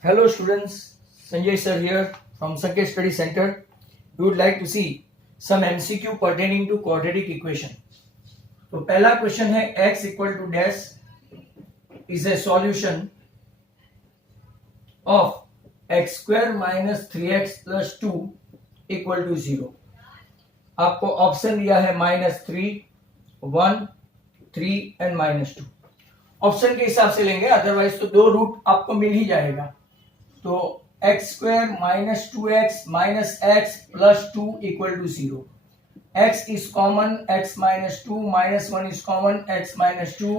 Hello students, Sanjay sir here from Sanket Study Center. We would like to see some MCQ pertaining to quadratic equation. तो पहला question है x equal to dash is a solution of x square minus 3x plus 2 equal to 0. आपको option दिया है -3, 1, 3 and -2. Option के हिसाब से लेंगे, अदरवाइज तो दो रूट आपको मिल ही जाएगा. तो x square minus 2x minus x plus 2 equal to 0. x is common, x minus 2 minus 1 is common, x minus 2,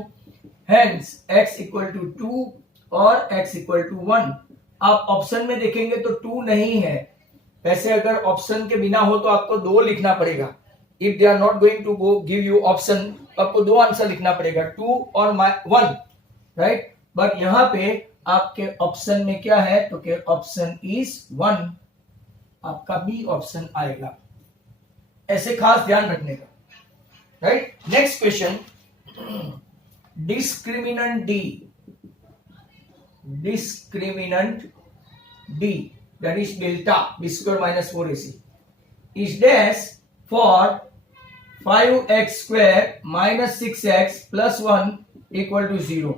hence x equal to 2 और x equal to 1. आप ऑप्शन में देखेंगे तो 2 नहीं है. वैसे अगर ऑप्शन के बिना हो तो आपको 2 लिखना पड़ेगा. If they are not going to go give you option, तो आपको 2 आंसर लिखना पड़ेगा, 2 और 1, राइट. बट यहाँ पे आपके ऑप्शन में क्या है, तो के ऑप्शन इज 1, आपका बी ऑप्शन आएगा. ऐसे खास ध्यान रखने का, right. Next question, discriminant D that is delta b square minus 4ac is dash for 5x square minus 6x plus 1 equal to 0.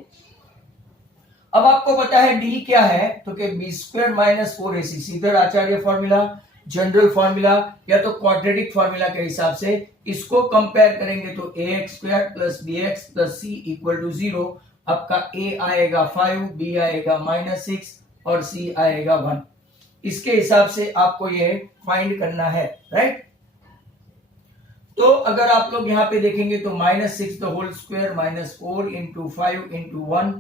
अब आपको पता है d क्या है, तो कि b square minus 4ac सीधे आचार्य फॉर्मूला, जनरल फॉर्मूला या तो क्वाड्रेटिक फॉर्मूला के हिसाब से इसको कंपेयर करेंगे तो ax square plus bx plus c equal to 0. आपका a आएगा 5, b आएगा -6 और c आएगा 1. इसके हिसाब से आपको ये फाइंड करना है, राइट. तो अगर आप लोग यहाँ पे देखेंगे तो -6 the whole square -4 into 5 into 1,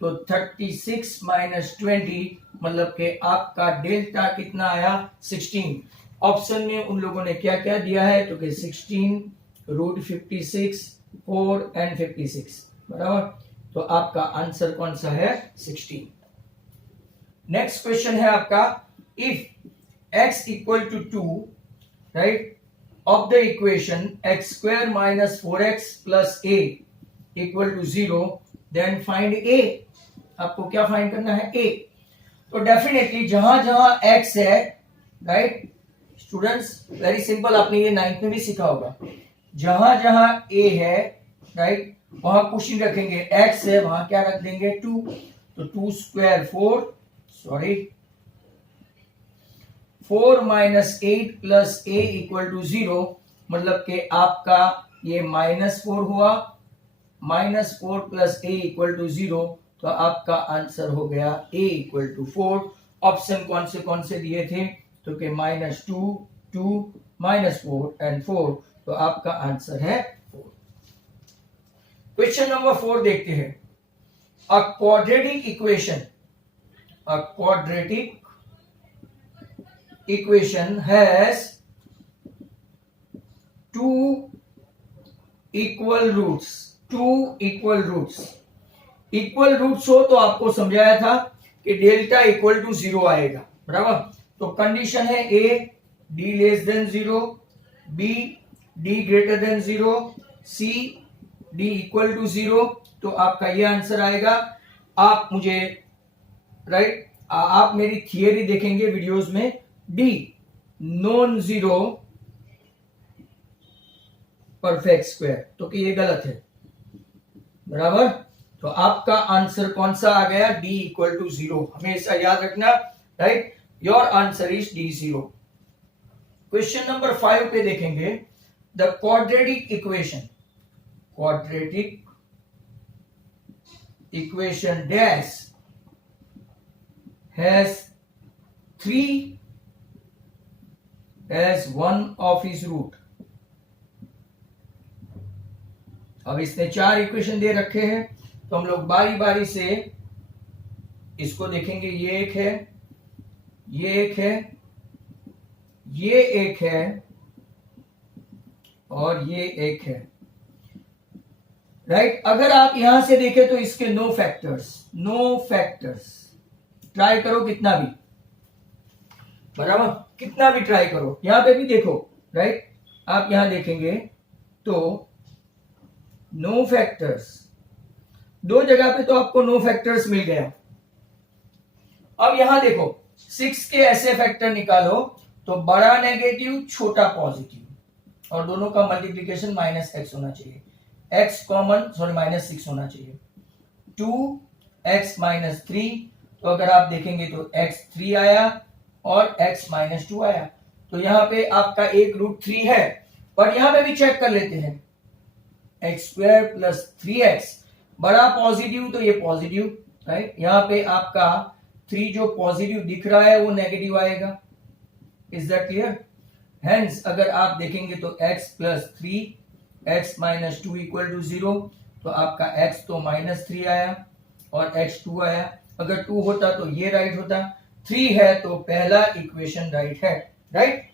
तो 36 माइनस 20, मतलब कि आपका डेल्टा कितना आया, 16. ऑप्शन में उन लोगों ने क्या क्या दिया है, तो कि 16, √56, 4 एंड 56, बराबर. तो आपका आंसर कौन सा है, 16. नेक्स्ट क्वेश्चन है आपका, if x equal to 2, right, of the equation x square minus 4x plus a equal to 0, then find a. आपको क्या फाइंड करना है, a. तो डेफिनेटली जहां जहां x है, राइट स्टूडेंट्स, वेरी सिंपल, आपने ये 9th में भी सीखा होगा. जहां जहां a है, राइट, वहां कुछ नहीं रखेंगे, x है वहां क्या रख देंगे, 2. तो 2 square 4 minus 8 plus a equal to 0, मतलब कि आपका ये -4 हुआ, -4 प्लस a इक्वल टू 0, तो आपका आंसर हो गया a इक्वल टू 4. ऑप्शन कौन से दिए थे, तो कि -2, 2, -4 एंड 4, तो आपका आंसर है 4. क्वेश्चन नंबर 4 देखते हैं. A quadratic equation has 2 equal roots. Equal roots हो तो आपको समझाया था कि डेल्टा इक्वल टू 0 आएगा, बराबर. तो कंडीशन है a d less than 0, b d greater than 0, c d equal to 0, तो आपका ये आंसर आएगा. आप मुझे, राइट, आप मेरी थियरी देखेंगे वीडियोस में, D non zero perfect square, तो कि ये गलत है, बराबर. तो आपका आंसर कौन सा आ गया, डी इक्वल टू 0. हमेशा याद रखना, right, your answer is D 0. Question number 5 पे देखेंगे, the quadratic equation dash has 3 as one of his root. अब इसने 4 इक्वेशन दे रखे हैं, तो हम लोग बारी बारी से इसको देखेंगे. ये एक है, ये एक है, ये एक है और ये एक है, राइट. अगर आप यहां से देखें तो इसके नो फैक्टर्स. ट्राई करो कितना भी, बराबर, कितना भी ट्राई करो. यहां पे भी देखो, राइट, आप यहां देखेंगे तो नो फैक्टर्स, 2 जगह पे तो आपको नो फैक्टर्स मिल गया. अब यहां देखो 6 के ऐसे फैक्टर निकालो तो बड़ा नेगेटिव छोटा पॉजिटिव और दोनों का मल्टीप्लीकेशन -x होना चाहिए, x कॉमन सॉरी -6 होना चाहिए, 2x -3, तो अगर आप देखेंगे तो x 3 आया और x -2 आया, तो यहाँ पे आपका एक रूट 3 है, पर यहां पे भी चेक कर लेते हैं, x² प्लस 3x बड़ा पॉजिटिव तो ये पॉजिटिव, राइट, यहाँ पे आपका 3 जो पॉजिटिव दिख रहा है वो नेगेटिव आएगा, इज दैट क्लियर? हेंस अगर आप देखेंगे तो x plus 3 x -2 equal to 0, तो आपका x तो -3 आया और x 2 आया, अगर 2 होता तो ये राइट होता, 3 है तो पहला इक्वेशन राइट है, राइट।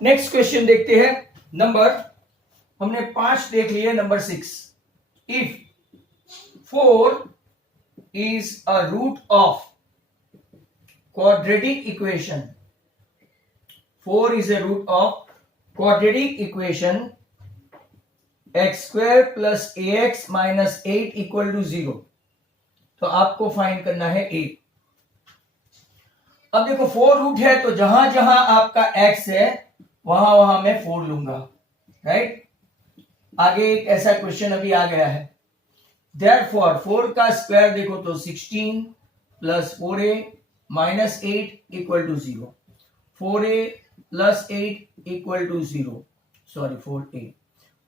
नेक्स्ट क्वेश्चन देखते हैं, नंबर हमने 5 देख लिए, number 6, if 4 is a root of quadratic equation, 4 is a root of quadratic equation x² plus ax minus 8 equal to 0, तो आपको फाइंड करना है 8। अब देखो 4 रूट है तो जहां जहां आपका x है वहां वहां मैं 4 लूंगा, राइट। आगे एक ऐसा क्वेश्चन अभी आ गया है, Therefore 4 का स्क्वायर देखो तो 16 plus 4a minus 8 equal to 0, 4a plus 8 equal to 0, sorry 4a,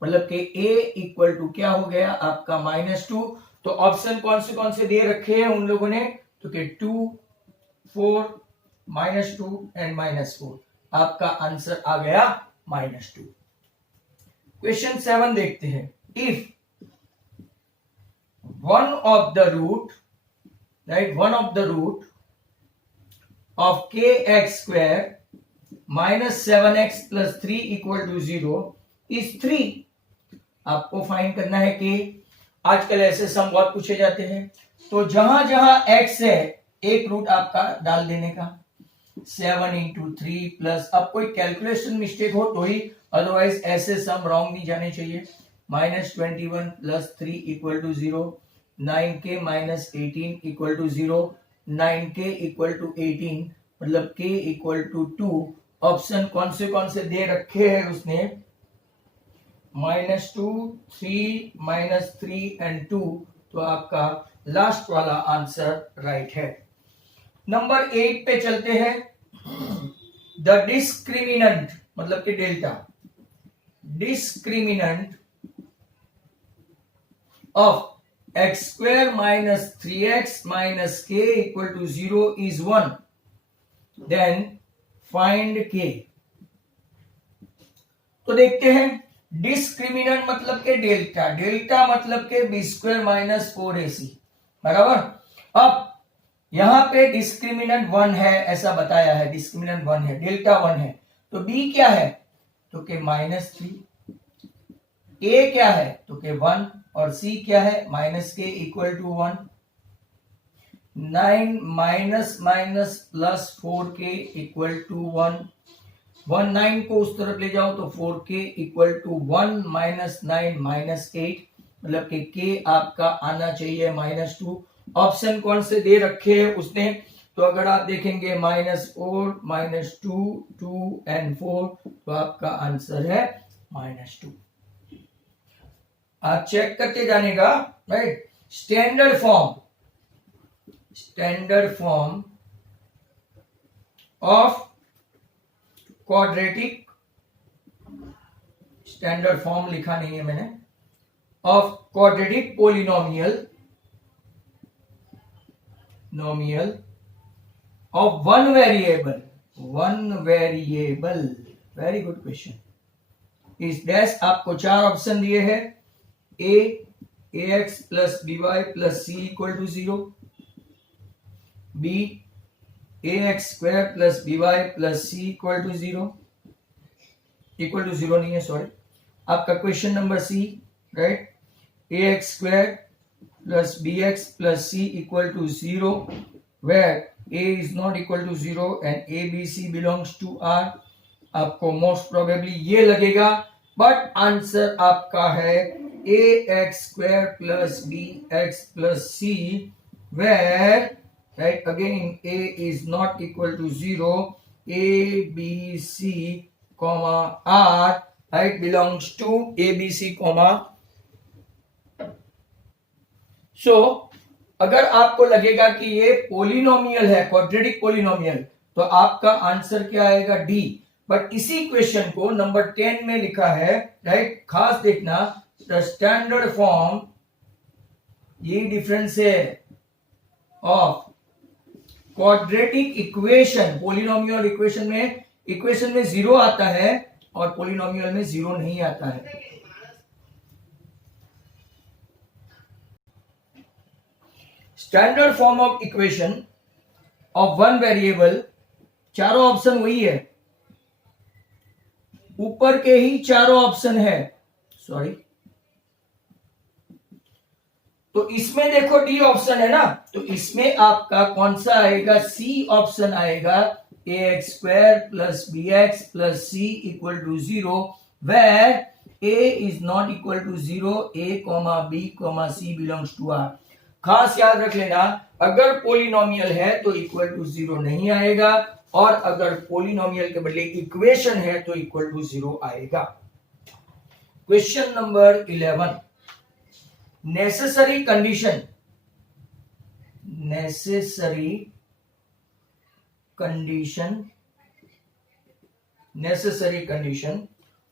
मतलब कि a इक्वल टू क्या हो गया आपका -2, तो ऑप्शन कौन से दे रखे हैं उन लोगों ने, तो कि 2, 4, -2 एंड -4, आपका आंसर आ गया -2। क्वेश्चन 7 देखते हैं, if one of the root, right, one of the root of kx square minus 7x plus 3 equal to 0 is 3, आपको फाइंड करना है कि आजकल ऐसे सम बहुत पूछे जाते हैं, तो जहां जहां x है एक रूट आपका डाल देने का, 7 into 3 प्लस, अब कोई कैलकुलेशन मिस्टेक हो तो ही, अदरवाइज ऐसे सम रॉन्ग नहीं जाने चाहिए, -21 plus 3 equal to 0, 9k minus 18 equal to 0, 9k equal to 18, मतलब k equal to 2, ऑप्शन कौन से दे रखे हैं उसने, -2, 3, -3 एंड 2, तो आपका लास्ट वाला आंसर राइट है। नंबर 8 पे चलते हैं, द डिस्क्रिमिनेंट मतलब कि delta, discriminant of x² minus 3x minus k equal to 0 is 1, then find k। तो देखते हैं, डिस्क्रिमिनेंट मतलब के डेल्टा, डेल्टा मतलब के b² minus 4ac, बराबर। अब यहां पे डिस्क्रिमिनेंट 1 है ऐसा बताया है, डिस्क्रिमिनेंट 1 है, डेल्टा 1 है, तो b क्या है, तो के -3, a क्या है तो के 1, और c क्या है -k equal to 1, 9 minus minus plus 4k equal to 1, 9 को उस तरफ ले जाओ तो 4k equal to 1 minus 9 minus 8, मतलब कि k आपका आना चाहिए -2, ऑप्शन कौन से दे रखे हैं उसने, तो अगर आप देखेंगे -4, -2, 2 एंड 4, तो आपका आंसर है -2। आप चेक करते जानेगा, right. Standard form of quadratic, standard form लिखा नहीं है मैंने, of quadratic polynomial of one variable, very good question, इस डैश आपको 4 ऑप्शन दिए हैं, ax plus by plus c equal to 0, b ax square plus by plus c equal to 0, equal to 0 नहीं है, सॉरी, आपका question number C, right, ax square plus bx plus c equal to 0 where a is not equal to 0 and abc belongs to r, आपको most probably ये लगेगा, but answer आपका है ax square plus bx plus c, where right again a is not equal to 0, a b c comma r right belongs to a b c comma. सो अगर आपको लगेगा कि ये पोलिनोमियल है, क्वाड्रेटिक पोलिनोमियल, तो आपका आंसर क्या आएगा? डी. बट इसी क्वेश्चन को नंबर 10 में लिखा है, राइट, खास देखना, द स्टैंडर्ड फॉर्म, ये डिफरेंस है of quadratic equation. Polynomial equation में जीरो आता है और पोलिनोमियल में जीरो नहीं आता है. Standard form of equation of one variable, चारों ऑप्शन वही है, ऊपर के ही चारों ऑप्शन है, सॉरी. तो इसमें देखो डी ऑप्शन है ना, तो इसमें आपका कौन सा आएगा? सी ऑप्शन आएगा. A X square plus B x plus C equal to 0, where A is not equal to 0, A comma B comma C belongs to R. खास याद रख लेना, अगर पोलिनोमियल है तो इक्वल टू 0 नहीं आएगा, और अगर पोलिनोमियल के बदले इक्वेशन है तो इक्वल टू 0 आएगा. Question number 11, necessary condition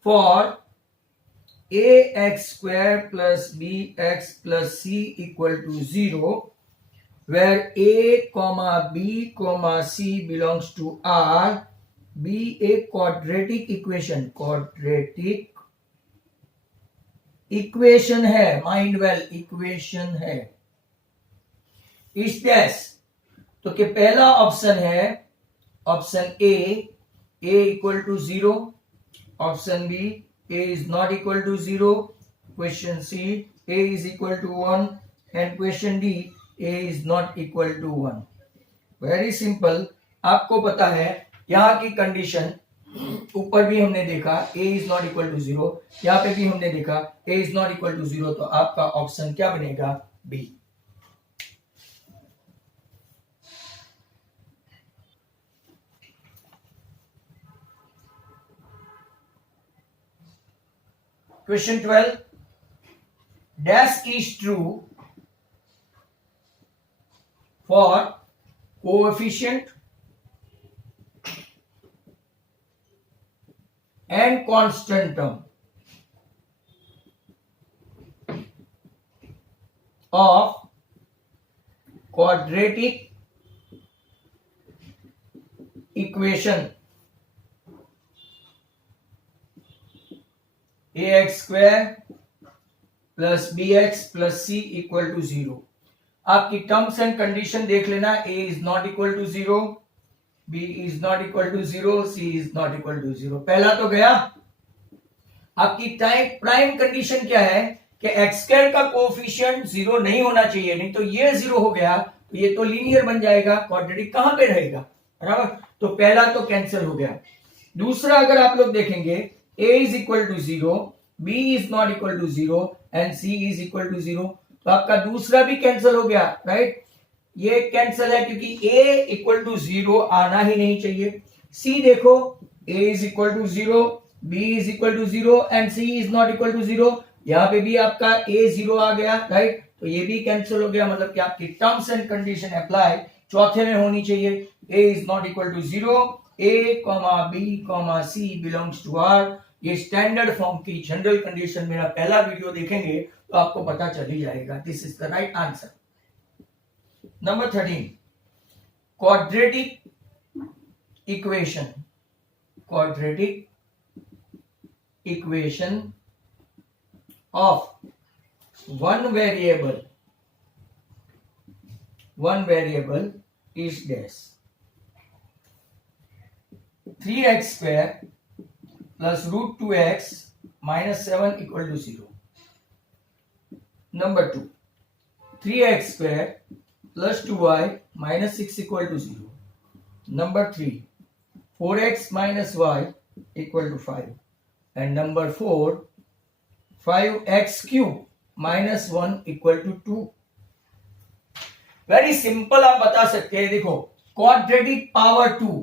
for ax square plus bx plus c equal to 0, where a comma b comma c belongs to R, be a quadratic equation है, माइंड वेल, इक्वेशन है. इस देश तो के पहला option है option A equal to 0, option B a is not equal to 0, question C a is equal to 1, and question D a is not equal to 1. Very simple. आपको पता है यहाँ की कंडीशन, ऊपर भी हमने देखा a is not equal to 0, यहाँ पे भी हमने देखा a is not equal to 0, तो आपका ऑप्शन क्या बनेगा? B. Question 12, dash is true for coefficient and constant term of quadratic equation ax square plus B x plus C equal to 0. आपकी टर्म्स एंड कंडीशन देख लेना, a is not equal to 0, b is not equal to 0, c is not equal to 0. पहला तो गया. आपकी type prime condition क्या है कि एक्स स्क्वायर का कोएफिशिएंट 0 नहीं होना चाहिए, नहीं तो ये 0 हो गया तो ये तो लीनियर बन जाएगा, क्वाड्रेटिक कहां पे रहेगा, बराबर. तो पहला तो कैंसिल हो गया. दूसरा अगर आप लोग देखेंगे, a is equal to 0, b is not equal to 0 and c is equal to 0, तो आपका दूसरा भी कैंसिल हो गया, राइट. ये कैंसिल है क्योंकि a इक्वल टू 0 आना ही नहीं चाहिए. c देखो, a is equal to 0, b is equal to 0 and c is not equal to 0, यहाँ पे भी आपका a 0 आ गया, राइट. तो ये भी कैंसिल हो गया, मतलब कि आपकी टर्म्स एंड कंडीशन अप्लाई चौथे में होनी चाहिए. a is not equal to 0, a, b, c belongs to R. ये स्टैंडर्ड फॉर्म की जनरल कंडीशन, मेरा पहला वीडियो देखेंगे तो आपको पता चल ही जाएगा. This is the right answer. Number 13, quadratic equation of one variable is dash 3x square plus root 2x minus 7 equal to 0. Number 2, 3x square plus 2y minus 6 equal to 0. Number 3, 4x minus y equal to 5. And number 4, 5x³ minus 1 equal to 2। Very simple आप बता सकते हैं। देखो quadratic power 2,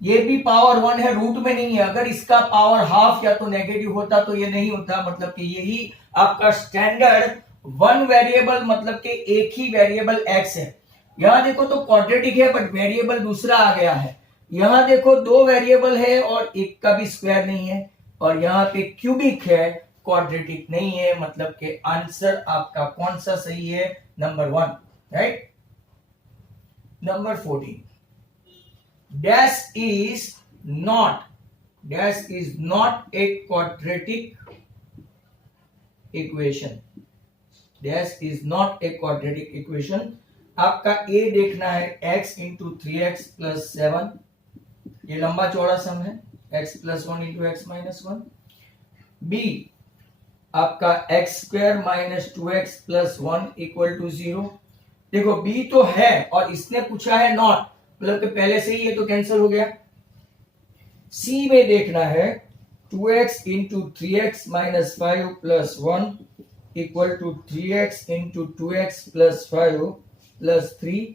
ये भी power 1 है, root में नहीं है। अगर इसका पावर हाफ या तो नेगेटिव होता तो ये नहीं होता। मतलब कि यही आपका स्टैंडर्ड वन वेरिएबल, मतलब कि एक ही वेरिएबल x है। यहां देखो तो क्वाड्रेटिक है बट वेरिएबल दूसरा आ गया है। यहां देखो दो वेरिएबल है और एक का भी स्क्वायर नहीं है, और यहाँ पे क्यूबिक है, क्वाड्रेटिक नहीं है। मतलब कि आंसर आपका कौन सा सही है? Number 1, right. Number 14, dash is not a quadratic equation. Dash is not a quadratic equation. आपका A देखना है x इंटू 3x प्लस 7, ये लंबा चौड़ा सम है, x plus 1 into x minus 1। B आपका x square minus 2x plus 1 equal to 0। देखो B तो है और इसने पूछा है नॉट, मतलब कि पहले से ही ये तो कैंसिल हो गया। C में देखना है 2x into 3x minus 5 plus 1 equal to 3x into 2x plus 5 plus 3।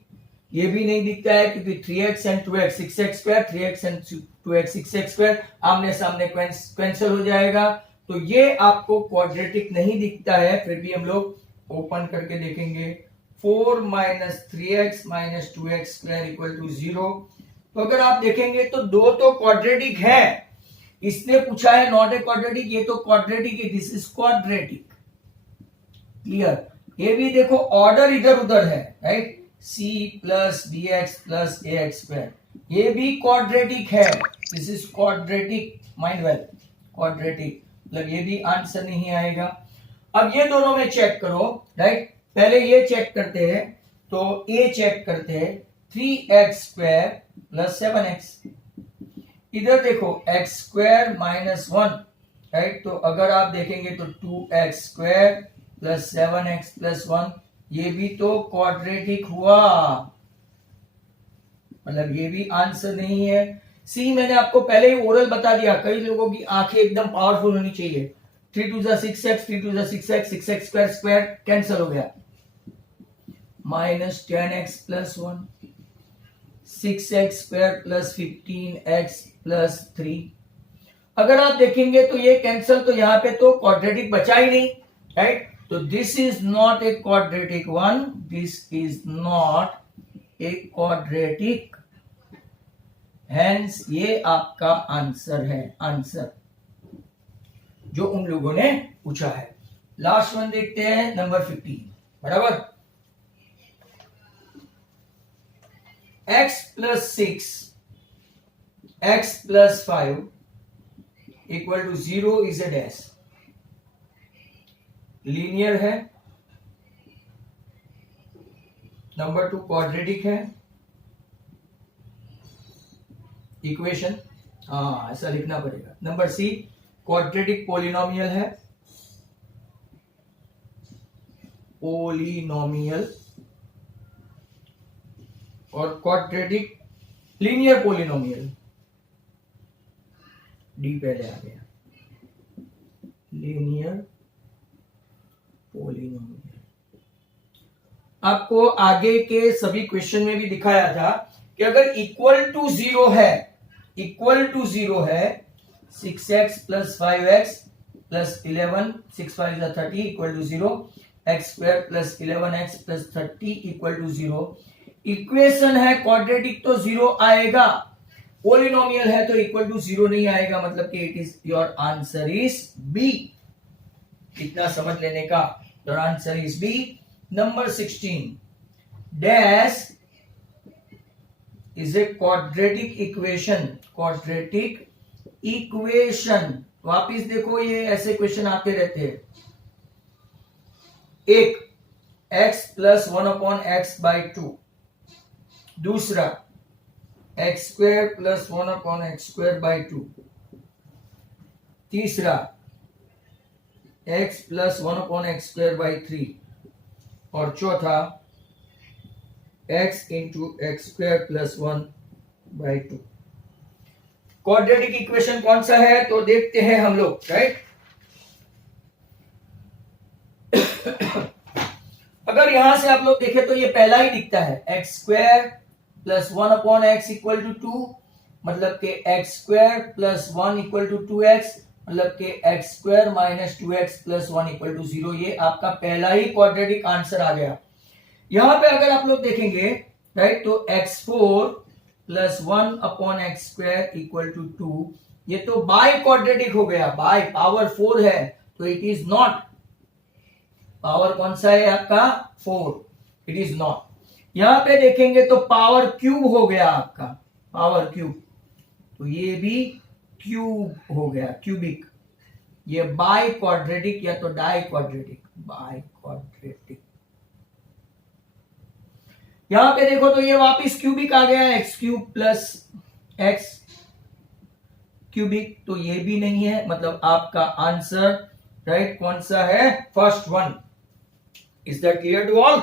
ये भी नहीं दिखता है क्योंकि 3x and 2x 6x square, 3x and 2x 6x square आमने सामने कैंसिल हो जाएगा। तो ये आपको क्वाड्रेटिक नहीं दिखता है। फिर भी हम लोग ओपन करके देखेंगे। 4 minus 3x minus 2x square equal to 0। तो अगर आप देखेंगे तो दो तो क्वाड्रेटिक है, इसने पूछा है नॉट ए क्वाड्रेटिक, ये तो क्वाड्रेटिक है, दिस इज क्वाड्रेटिक। क्लियर। ये भी देखो ऑर्डर इधर उधर है, right. c plus B x plus A X square, ये भी क्वाड्रेटिक है, this is quadratic. Mind well, quadratic, मतलब ये भी आंसर नहीं आएगा। अब ये दोनों में चेक करो, राइट। पहले ये चेक करते हैं, तो ए चेक करते हैं 3x स्क्वायर प्लस 7x। इधर देखो x स्क्वायर माइनस 1, राइट। तो अगर आप देखेंगे तो 2x square plus 7x plus 1, ये भी तो क्वाड्रेटिक हुआ, मतलब ये भी आंसर नहीं है। सी मैंने आपको पहले ही ओरल बता दिया, कई लोगों की आंखें एकदम पावरफुल होनी चाहिए। 3 2 6x, 3 2 6x, 6x square square cancel हो गया, minus 10x plus 1, 6x square plus 15x plus 3। अगर आप देखेंगे तो ये कैंसिल, तो यहां पे तो क्वाड्रेटिक बचा ही नहीं, राइट। तो this is not a quadratic one, this is not a quadratic, hence ये आपका आंसर है, आंसर जो उन लोगों ने पूछा है। लास्ट वन देखते हैं, नंबर 15, बराबर। x plus 6 x plus 5 equal to 0 is a dash. Linear है, नंबर 2 क्वाड्रेटिक है, इक्वेशन, हाँ ऐसा लिखना पड़ेगा। नंबर सी क्वाड्रेटिक पॉलिनोमियल है, पॉलिनोमियल, और क्वाड्रेटिक लीनियर पॉलिनोमियल, डी पहले आ गया, लीनियर पॉलिनोमियल। आपको आगे के सभी क्वेश्चन में भी दिखाया था कि अगर इक्वल टू 0 है, इक्वल टू 0 है, 6x plus 5x plus 11, 6 5 is 30 equal to 0, x square plus 11x plus 30 equal to 0। Equation है क्वाड्रेटिक तो 0 आएगा, पॉलिनोमियल है तो इक्वल टू 0 नहीं आएगा, मतलब कि it is your answer is B. इतना समझ लेने का, your answer is B. Number 16, dash is a quadratic equation, quadratic equation. वापिस देखो ये ऐसे क्वेश्चन आते रहते हैं। एक x plus 1 upon x by 2, दूसरा x square plus 1 upon x square by 2, तीसरा x plus 1 upon x square by 3, और चौथा x into x square plus 1 by 2। Quadratic equation कौन सा है तो देखते हैं हम लोग, राइट। अगर यहां से आप लोग देखें तो ये पहला ही दिखता है, x square plus 1 upon x equal to 2, मतलब कि x square plus 1 equal to 2x, मतलब कि x square minus 2x plus 1 equal to 0। ये आपका पहला ही क्वाड्रेटिक आंसर आ गया। यहां पे अगर आप लोग देखेंगे राइट, तो x4 plus 1 upon x square equal to 2, ये तो बाय क्वाड्रेटिक हो गया, बाय पावर 4 है, तो इट इज नॉट। पावर कौन सा है आपका? 4, इट इज नॉट। यहां पे देखेंगे तो पावर क्यूब हो गया आपका, पावर क्यूब, तो ये भी क्यूब हो गया, क्यूबिक। ये बाय क्वाड्रेटिक या तो डाई क्वाड्रेटिक, बाय क्वाड्रेटिक। यहां पे देखो तो ये वापिस क्यूबिक आ गया, x cube plus x cubic, तो ये भी नहीं है, मतलब आपका आंसर राइट कौन सा है? First one. Is that clear to all?